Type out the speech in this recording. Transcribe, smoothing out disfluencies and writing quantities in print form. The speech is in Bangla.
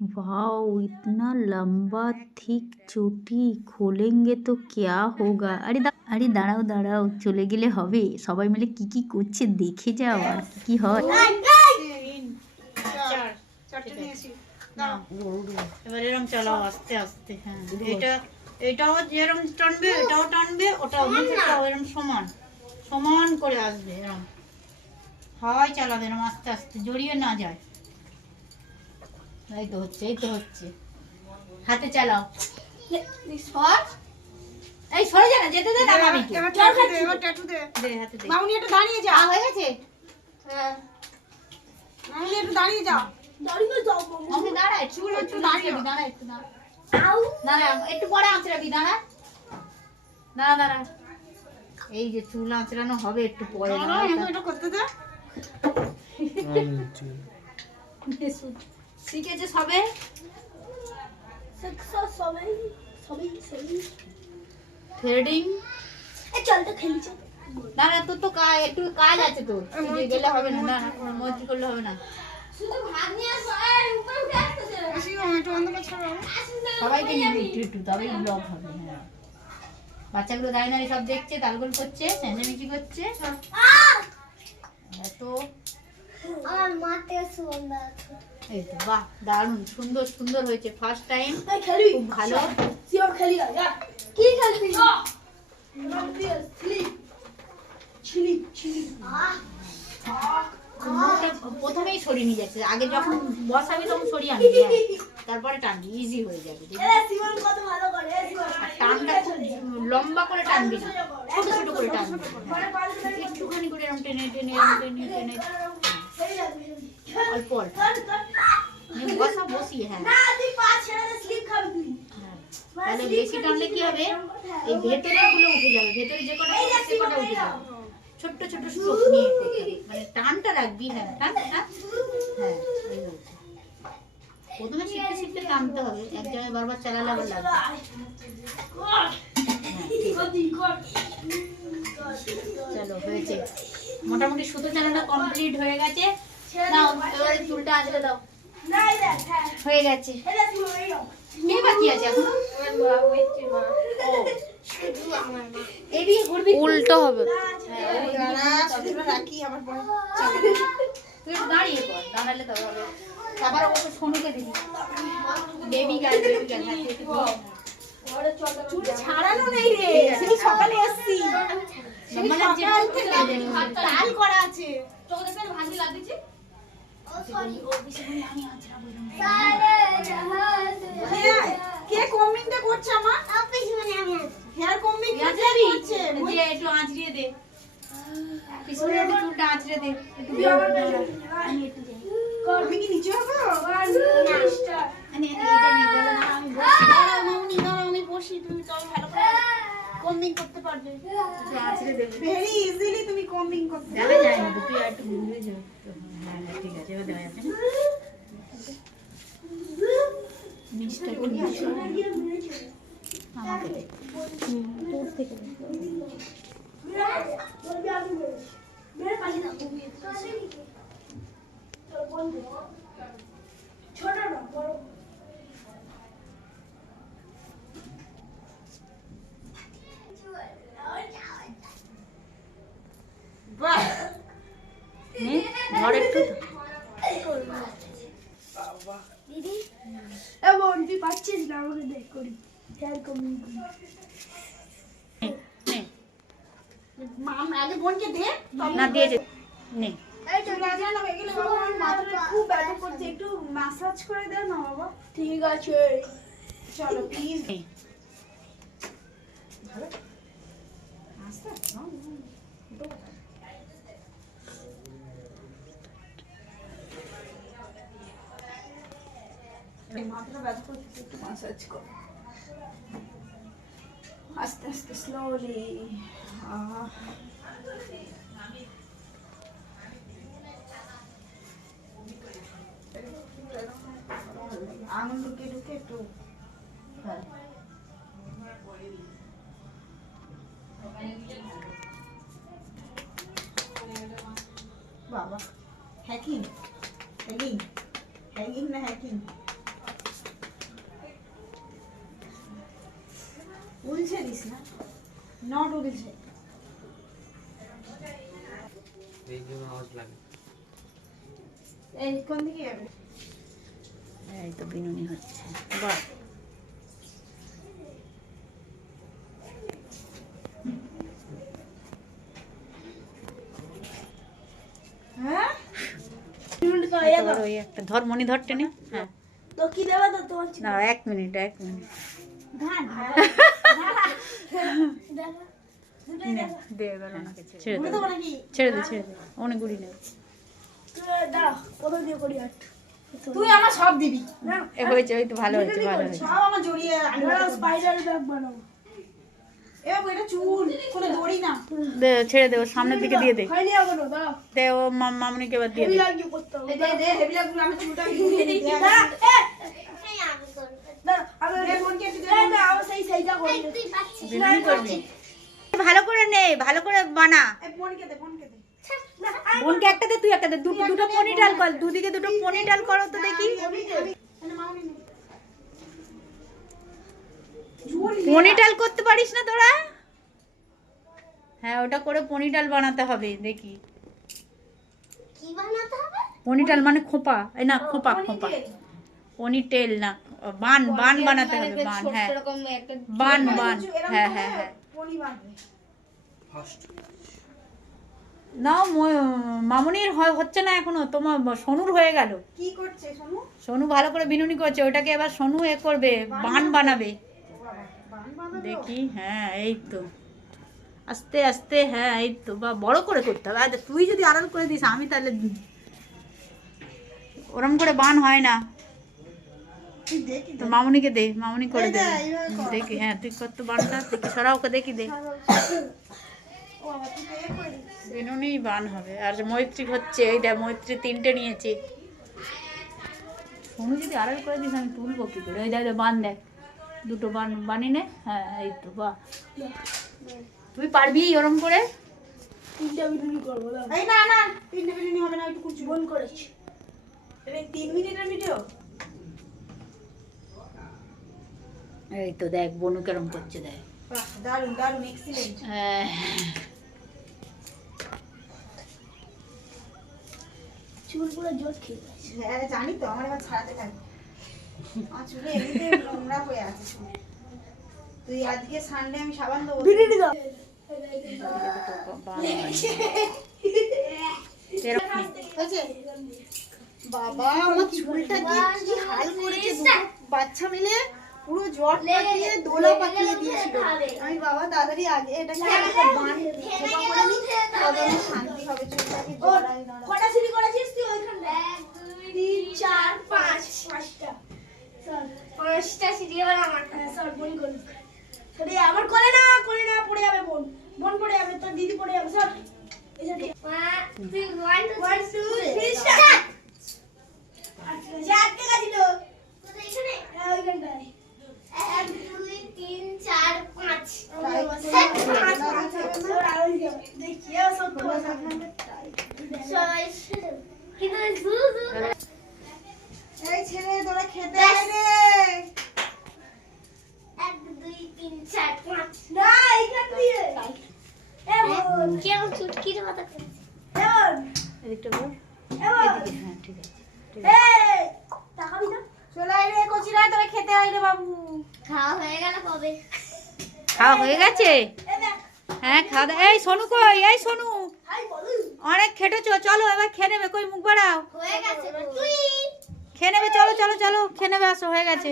वाओ, इतना लंबा थिक চটি खोलेंगे तो क्या होगा। আরে দাঁড়াও দাঁড়াও, চলে গেলে হবে? সবাই মিলে কি কি করছে দেখে যাও আর কি কি হয়। এবার এরকম চালাও আস্তে আস্তে। হ্যাঁ, এটাও যেরকম টানবে এটাও টানবে, ওটাও এরকম সমান সমান করে আসবে। এরকম হাওয়ায় চালাবে, এরকম আস্তে আস্তে, জড়িয়ে না যায়। এই তো হচ্ছে, এই তো হচ্ছে। হাতে চালাও। এই সরে যা না, যেতে দে না মামি। এবার ট্যাটু দে, এবার ট্যাটু দে। দে হাতে দে। মামুনি একটু দাঁড়িয়ে যা। হয়ে গেছে? হ্যাঁ, মামুনি একটু দাঁড়িয়ে যা। দাঁড়িয়ে যাও মামি, দাঁড়া, চুল দাঁড়িয়ে দাঁড়া, একটু দাঁড়া। দাঁড়া, একটু পরে আঁচড়াবি, দাঁড়া দাঁড়া দাঁড়া। এই যে চুল আঁচড়ানো হবে একটু পরে। এটা করতে দে। শিখেছে সবে। থ্রেডিং। না না, তোর তো একটু কাজ আছে, তোর গেলে হবে না। না মজুরি করলে হবে না। সবাইকে নিবি একটু একটু, তবেই ব্লগ হবে। হ্যাঁ, বাচ্চাগুলো দাঁড়িয়ে সব দেখছে, তালগোল করছে, চেঁচামেচি করছে। তো এই তো, বাহ, দারুণ সুন্দর সুন্দর হয়েছে। ফার্স্ট টাইম, খুব ভালো। প্রথমেই সরিয়ে নিয়ে যাচ্ছে, আগে যখন বসাবি তখন সরিয়ে আনবি, তারপরে টানবি, ইজি হয়ে যাবে। টানটা খুব লম্বা করে টানবি না, ছোট ছোট করে টানবি। একটুখানি করে এরকম টেনে টেনে টেনে টেনে, অল্প অল্প বসা বসিয়ে। হ্যাঁ, তাহলে বেশি টানলে কি হবে, এই ভেতরের গুলো উঠে যাবে, ভেতরে যে কটা সে কটা উঠে যাবে। ছোট্ট ছোট্ট স্ট্রোক নিয়ে করতে হবে, মানে টানটা রাখবি। হ্যাঁ, টান টান। হ্যাঁ, এই হচ্ছে। প্রথমে শিখতে শিখতে টানতে হবে, এক জায়গায় বারবার চালালে আবার লাগবে। চলো, হয়েছে মোটামুটি। সুতো চালানো কমপ্লিট হয়ে গেছে। নাও, এবারে চুলটা আঁচড়ে দাও। হয়ে গেছে। কে বাকি আছে এখন? উল্টো হবে। তুই দাঁড়িয়ে পড়, দাঁড়ালে তবে হবে। আবার ওকে সোনুকে দিবি। Baby girl, baby girl. চুল ছাড়ানো নেই রে, সেই সকালে আসছি। মানে সকাল থেকে তাল করা আছে। কে কমিংটা করছে আমার? হেয়ার কমিং করছে। যে একটু আঁচড়িয়ে দে, পিছনে একটু চুলটা আঁচড়ে দে। আমি কি নিচে হবো? আমি বসি, তুমি তো ভালো করে কম্বিং করতে পারবে। ভেরি ইজিলি তুমি কমিং করতে দেখা যায় না, তুই একটু ঘুরে যাও। হ্যাঁ, ঠিক আছে, এবার দেওয়া যাচ্ছে না। মিষ্টি একটু আমাকে দে। তোর থেকে ঘর একটু দিদি এমন তুই পাচ্ছিস না, আমাকে দেখ করি হেয়ার কমিং। মাম আগে বোনকে দে, না দিয়ে দে। নে, এই তো রাজা না হয়ে গেলে বাবা, আমার মাথাটা খুব ব্যথা করছে, একটু ম্যাসাজ করে দাও না বাবা। ঠিক আছে, চলো প্লিজ। ভালো আস্তে মাথাটা ব্যথা করছে, একটু ম্যাসাজ কর আস্তে আস্তে, স্লোলি। আঙুল ঢুকে ঢুকে একটু বাবা। হ্যাকিং হ্যাকিং হ্যাকিং না হ্যাকিং? উলছে দিস না, নট উলছে। এই কোন দিকে যাবে? এই তো বিনুনি হচ্ছে। বাহ, হ্যাঁ এবার ওই একটা ধর, মনি ধর টেনে। হ্যাঁ তো কি দেবে তো তোমার না, 1 মিনিট 1 মিনিট। ধান নে, দে এবার ওনাকে ছেড়ে ঘুরে দে, দেবো নাকি? ছেড়ে দে, ছেড়ে দে, অনেক গুড়ি নেই। দাঁড়া, কোথাও দিয়ে করি হাট। তুই আমার সব দিবি না, এ হয়েছে, ওই তো ভালো হয়েছে, ভালো হয়েছে। সব আমার জড়িয়ে স্পাইডার ব্যাগ বানাবো। এ এটা চুল, কোনো দড়ি না। দে, ছেড়ে দে, ওর সামনের দিকে দিয়ে দে, হয়নি এখনো, দাঁড়া। দে ও মামুনিকে এবার দিয়ে হেভি দে। লাগিয়ে করতে হবে। দে দে হেভি লাগবে, আমি চুলটা ঘুরিয়ে দিই। দাঁড়া, দাঁড়া, আমি ফোনকে একটু দে। না, আমি সেইটা করি। বিনুনি করবি, ভালো করে নে, ভালো করে বানা। এই ফোনকে দে, ফোনকে দে। বোনকে একটা দে, তুই একটা দে, দুটো পনিটাল কর, দুদিকে দুটো পনিটাল করো তো দেখি। পনিটাল করতে পারিস না তোরা? হ্যাঁ, ওটা করে পনিটাল বানাতে হবে, দেখি। কি বানাতে হবে? পনিটাল মানে খোপা, এই না খোপা, খোপা, পনিটেল না, বান বানাতে হবে, বান। হ্যাঁ, বান, হ্যাঁ হ্যাঁ হ্যাঁ। পনি বাঁধবে। না, মামুনির হচ্ছে না এখনো, তোমার সোনুর হয়ে গেল। কি করছে সোনু? সোনু ভালো করে বিনুনি করছে, ওটাকে এবার সোনু এ করবে, বান বানাবে। বান বাঁধাবে? দেখি, হ্যাঁ এই তো, আস্তে আস্তে, হ্যাঁ এই তো, বা বড় করে করতে হবে। আর তুই যদি আড়াল করে দিস, আমি তাহলে ওরম করে বান হয় না। তুই দেখি তো মামুনিকে দে, মামুনি করে এই দে, দে, এইভাবে কর। দেখি। হ্যাঁ, তুই কর তো বানটা, দেখি, সরা ওকে, দেখি দে। ও বাবা, তুই তো এ করে দিস। বিনুনি বান হবে। আর মৈত্রী হচ্ছে, এই দেখ, মৈত্রী 3টে নিয়েছে। সোনু যদি আড়াল করে দিস, আমি তুলবো কি করে? ওই দেখ, বান দেখ, দুটো বান বানিয়ে নে। হ্যাঁ এই তো, বাহ, তুই পারবি ওরম করে? তিনটা বিনুনি করবো, দাও। এই না না, তিনটা বিনুনি হবে না, একটু কুচি বন করেছি। এই 3 মিনিটের ভিডিও। এই তো দেখ, বনু কেরম করছে, দেখ। বাহ, দারুণ দারুণ, এক্সিলেন্ট। চুলগুলো জোর খেয়ে গেছে। হ্যাঁ জানি তো, আমার এবার ছাড়াতে থাকবে। আমার চুলে এমনিতে নোংরা হয়ে আছে চুল। তুই আজকে সানডে আমি সাবান দেবো। বিনুনি দাও। হয়েছে? বাবা, আমার চুলটা কি হাল করেছে, দুটো বাচ্চা মিলে পুরো জট পাকিয়ে দোলা পাকিয়ে দিয়েছিল। আমি বাবা তাড়াতাড়ি আগে এটাকে একটা বান খোপা করে নিই, তবে আমার শান্তি হবে, চুলটাকে জড়াই না। কটা সিঁড়ি করেছিস তুই ওইখানে? 1 2 3 4 5 5টা। স্যার 5টা সিঁড়ি আবার আমার। হ্যাঁ স্যার, বই করুন। সরি, আমার করে না পড়ে যাবে, বোন পড়ে যাবে, তোর দিদি পড়ে যাবে। স্যার এই যে 1 2 3 স্টার্ট। আচ্ছা, আটকে গেছিল কোথায় এখানে? হ্যাঁ ওইখানটায়। 1 2 3 4 5 কিন্তু জু জু এই ছেলে, তোরা খেতে আয় রে। 1 2 3 4 5 না, এইখান দিয়ে। এমন কেমন চুটকির মতো করছে। এমন এদিকটা বল, এমন। এদিকে, হ্যাঁ ঠিক আছে। এই তাকাবি না, চলে আয় রে কচিরা, তোরা খেতে আয় রে বাবু। খাওয়া হয়ে গেল কবে? খাওয়া হয়ে গেছে? এই দেখ, হ্যাঁ, খাওয়া দাওয়া। এই সোনু কই? এই সোনু, হাই বলু। অনেক খেটেছো, চলো এবার খেয়ে নেবে। কই মুখ বাড়াও, হয়ে গেছে তুই খেয়ে নেবে, চলো চলো চলো, খেয়ে নেবে, আসো, হয়ে গেছে।